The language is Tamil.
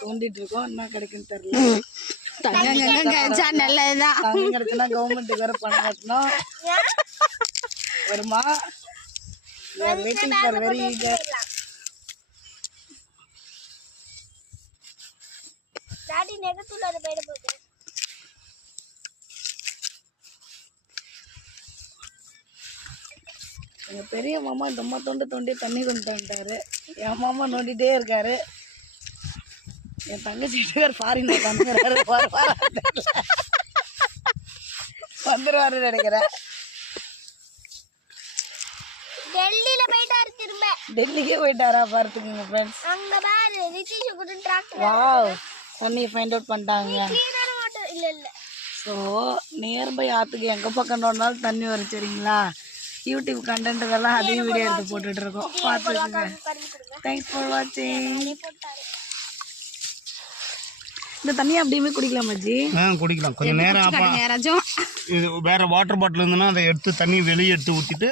தோண்டிட்டு இருக்கோம் என்ன கிடைக்குன்னு தெரியல. தங்கம் கிடைச்சா நல்லதுதான். தண்ணி கிடைச்சுன்னா கவர்மெண்ட்டுக்கு வேற பணம் கட்டணும். வருமா? Waiting for very eager daddy நெகத்துல அது போயிட போகுது. எங்க பெரிய மாமா இந்த அம்மா தொண்டு தோண்டி தண்ணி கொண்டு வந்துட்டாரு. என் மாமா நோண்டிட்டே இருக்காரு. என் தங்கச்சி வீட்டுக்கார் ஃபாரின் வந்துடுறாரு. வந்துருவாருன்னு நினைக்கிறேன். டெல்லியில போயிட்டாரு திரும்ப. டெல்லிக்கே போயிட்டாரா பார்த்துக்குங்க ஃப்ரெண்ட்ஸ் அங்க பாரு ரித்திஷ் கூட டிராக்டர் வாவ் தண்ணி ஃபைண்ட் அவுட் பண்ணிட்டாங்க. இல்ல இல்ல. ஸோ நியர்பை ஆற்றுக்கு எங்கே பக்கம் நோண்டாலும் தண்ணி வரும் சரிங்களா? யூடியூப் கண்டென்ட் இதெல்லாம் அதையும் வீடியோ எடுத்து போட்டுட்டு இருக்கோம் பார்த்துக்குங்க. தேங்க்ஸ் ஃபார் வாட்சிங் இந்த தண்ணியை அப்படியுமே குடிக்கலாம் மஜி ஆ குடிக்கலாம். கொஞ்சம் நேரம் யாராச்சும் இது வேற வாட்டர் பாட்டில் இருந்ததுன்னா அதை எடுத்து தண்ணி வெளியே எடுத்து ஊற்றிட்டு